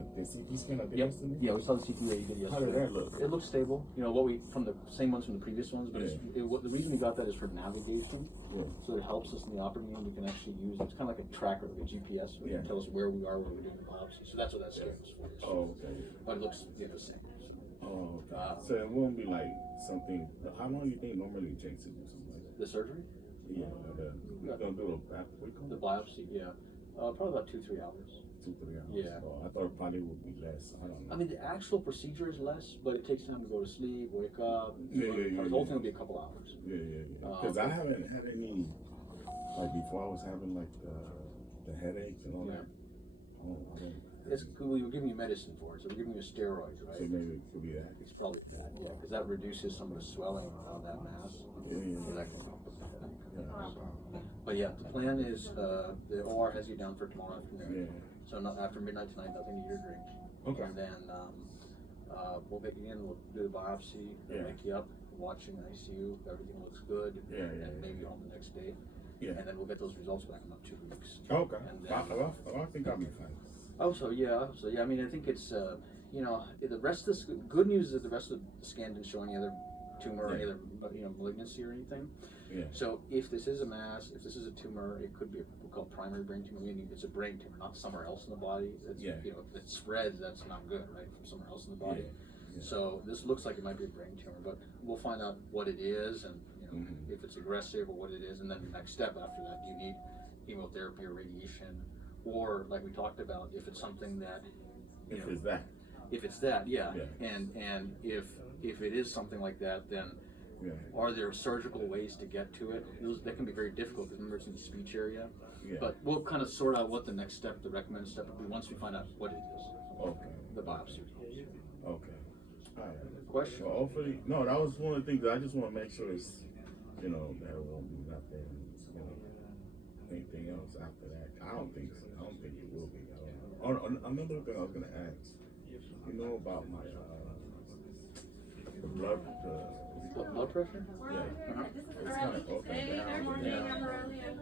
the CT scan I did Yep. yesterday? Yeah, we saw the CTA you did yesterday. How did that look? It looks stable. You know, from the same ones from the previous ones, but the reason we got that is for navigation. Yeah. So it helps us in the operating room. We can actually use it's kind of like a tracker, like a GPS. It can tell us where we are when we're doing the biopsy. So that's what that scan is for. Oh, okay. But it looks the same. Oh, okay. So it won't be like something. How long do you think normally it takes to do something like that? The surgery? Yeah, we're gonna do the biopsy. Yeah, probably about 2-3 hours. 2-3 hours. Yeah. Oh, I thought it probably would be less. I don't know. I mean, the actual procedure is less, but it takes time to go to sleep, wake up. Yeah. The whole thing will be a couple hours. Yeah. Because I haven't had any, like before I was having like the headaches and all that. I don't. It's cool. We're giving you medicine for it, so we're giving you steroids, right? So maybe it could be that. It's probably that, yeah, because that reduces some of the swelling around that mass. So that can help with the headache. But yeah, the plan is the OR has you down for tomorrow afternoon. Yeah. So not after midnight tonight, nothing to eat or drink. Okay. And then we'll get you in. We'll do the biopsy. We'll wake you up. Watching ICU. Everything looks good. And maybe home the next day. Yeah. And then we'll get those results back in about 2 weeks. Okay. And then, I think I'll be fine. So yeah. I mean, I think it's the rest of the good news is that the rest of the scan didn't show any other tumor or any other malignancy or anything. Yeah. So if this is a mass, if this is a tumor, it could be what we call primary brain tumor. Meaning it's a brain tumor, not somewhere else in the body. It's, if it spreads, that's not good, right? From somewhere else in the body. Yeah. So this looks like it might be a brain tumor, but we'll find out what it is and if it's aggressive or what it is, and then the next step after that, do you need chemotherapy or radiation, or like we talked about, if it's something that if it's that, and if it is something like that, then are there surgical ways to get to it? That can be very difficult because remember it's in the speech area. But we'll kind of sort out what the next step, the recommended step would be once we find out what it is. Okay. The biopsy. Okay. All right. Question? Well, hopefully, no, that was one of the things. I just want to make sure it's, there won't be nothing, anything else after that. I don't think so. I don't think it will be. Another thing I was going to ask, about my blood pressure? Yeah. It's kind of up and down.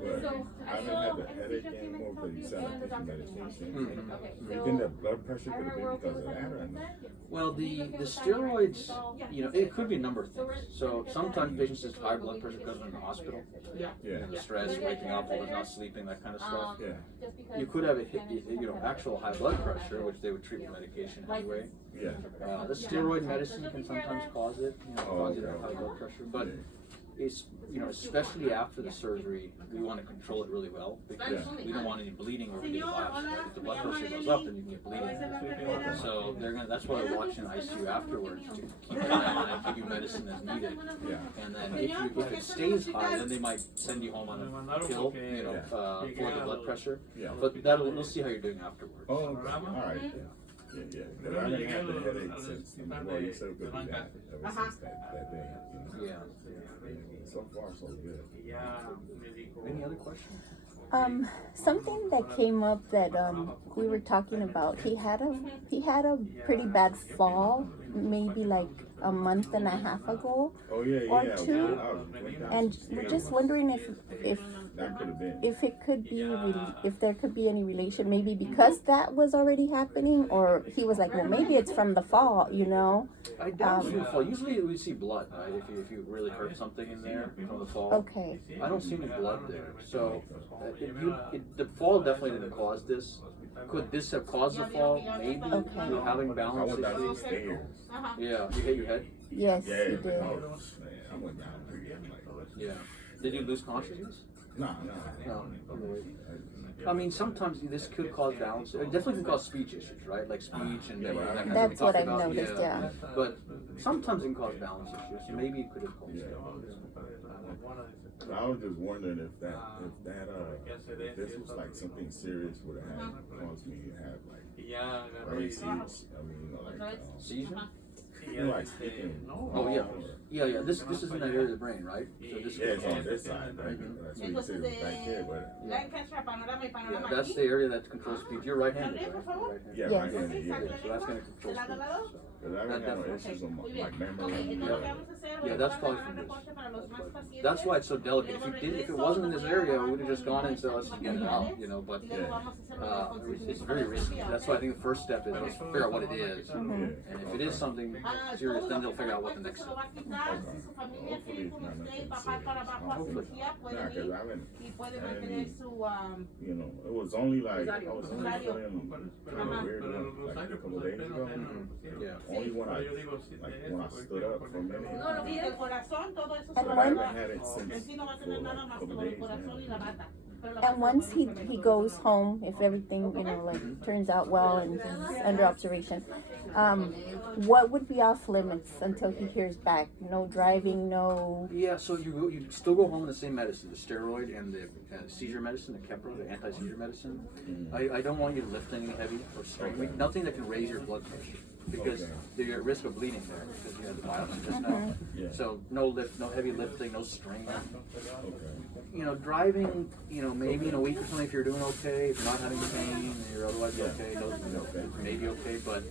But I haven't had the headache anymore because you said I take medication. Do you think that blood pressure could have been because of that or not? Well, the steroids, it could be a number of things. So sometimes patients have high blood pressure because they're in the hospital. And the stress, waking up while they're not sleeping, that kind of stuff. You could have actual high blood pressure, which they would treat with medication anyway. The steroid medicine can sometimes cause it, cause you to have high blood pressure, but it's, especially after the surgery, we want to control it really well because we don't want any bleeding or we get a biopsy. Right? If the blood pressure goes up, then you can get bleeding. So that's why we're watching ICU afterwards to keep an eye on it, give you medicine as needed. And then if it stays high, then they might send you home on a pill, for the blood pressure. But we'll see how you're doing afterwards. Oh, okay. All right. But I haven't had the headache since, you said it could be that ever since that day. So far, so good. Any other questions? Something that came up that we were talking about. He had a pretty bad fall, maybe like a month and a half ago. Oh yeah, or two. And we're just wondering if that could have been. If it could be, if there could be any relation, maybe because that was already happening, or he was like, well, maybe it's from the fall, I doubt it's from the fall. Usually we see blood, right? If you really hurt something in there from the fall. Okay. I don't see any blood there. So the fall definitely didn't cause this. Could this have caused the fall? Maybe. Okay. You're having balance issues. Yeah. You hit your head? Yes, you did. Man, I went down pretty good. Yeah. Did you lose consciousness? No. I mean, sometimes this could cause balance. It definitely can cause speech issues, right? Like speech and memory. That's what I've noticed, yeah. But sometimes it can cause balance issues. So maybe it could have caused it. I was just wondering if this was like something serious would have caused me to have like brain seizures. Seizure? like speaking. Oh yeah. This is in that area of the brain, right? So this Yeah, it's on this side, right? That's what you said back here, but yeah, that's the area that controls speech. You're right-handed, right? You're right-handed. yeah, Yes. right here, yeah. So that's going to control speech. So. Because I don't have no issues with like memory. Yeah, that's probably from this. That's why it's so delicate. If it wasn't in this area, we would have just gone in and said, let's get it out, you know. But it's very risky. That's why I think the first step is let's figure out what it is, and if it is something serious, then they'll figure out what the next step. Hopefully it's not nothing serious. Hopefully. Nah, because I haven't, you know, it was only like, I was only feeling kind of weird like a couple days ago. Yeah. Only when I stood up for a minute. And But I when, haven't had it since for like a couple days now. and once he goes home, if everything, you know, like turns out well and he's under observation, what would be off limits until he hears back? No driving, no. Yeah, so you still go home with the same medicine, the steroid and the seizure medicine, the Keppra, the anti-seizure medicine. I don't want you to lift anything heavy or strain, nothing that can raise your blood pressure, because you're at risk of bleeding there because you had the biopsy just now. Yeah. So no heavy lifting, no strain. Okay. You know, driving, you know, maybe in a week or something if you're doing okay, if you're not having pain, and you're otherwise okay, maybe okay, but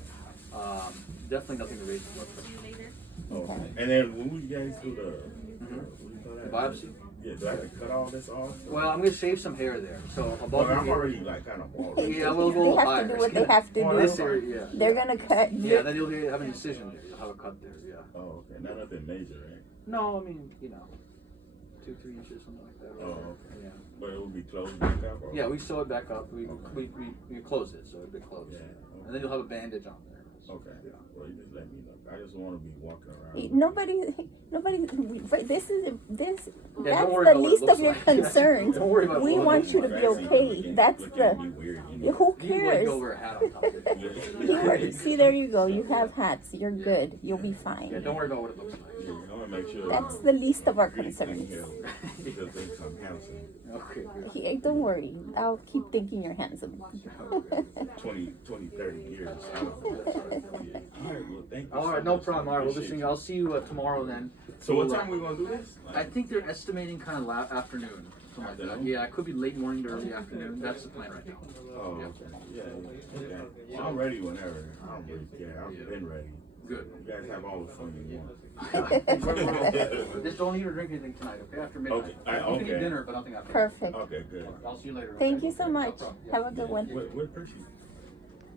definitely nothing to raise the blood pressure. Okay. And then when we guys do the, what do you call that? Biopsy? Yeah, do I have to cut all this off? Well, I'm gonna shave some hair there, so above I'm the ear. already like kind of bald. Yeah, we'll They go have higher. to do what they have to This do. area, yeah. They're gonna cut. Yeah, then you'll have an incision there. You'll have a cut there, yeah. Oh, okay. Not nothing major, right? No, I mean, you know, 2-3 inches, something like that. Oh, okay. Yeah. But it will be closed back up? Or? Yeah, we sew it back up. We close it, so it'll be closed. Yeah. And then you'll have a bandage on there. Okay. Yeah. Well, you just let me know. I just want to be walking around. Nobody. This is Yeah, don't that's worry the about what it least looks of your like. concerns. Don't worry about We what it want looks you to like. be okay. That's the. Weird, Who You like cares? go wear a hat on top of it. Here, see, there you go. You have hats. You're good. You'll be Yeah, fine. don't worry about what it looks like. Yeah, I want to make sure. That's the least of our Because concerns. I'm handsome. Okay. Don't worry. I'll keep thinking you're handsome. 20, 30 years. All right, well, thank you. All so right, no much. problem. All right, we'll Appreciate just you. I'll see you tomorrow then. So what time we going to do this? I think they're estimating kind of afternoon. Something like that. Afternoon? Yeah, it could be late morning to early afternoon. That's the plan right now. Oh, okay. Yeah, okay. Well, I'm ready whenever. I don't really care. I've been ready. Good. You guys have all the fun you want. Just don't eat or drink anything tonight, okay? After midnight. Okay, You can eat okay. dinner, but nothing after. Perfect. Okay, good. I'll see you later. Thank okay? you so much. No problem. Yeah. Have a good one. What appreciate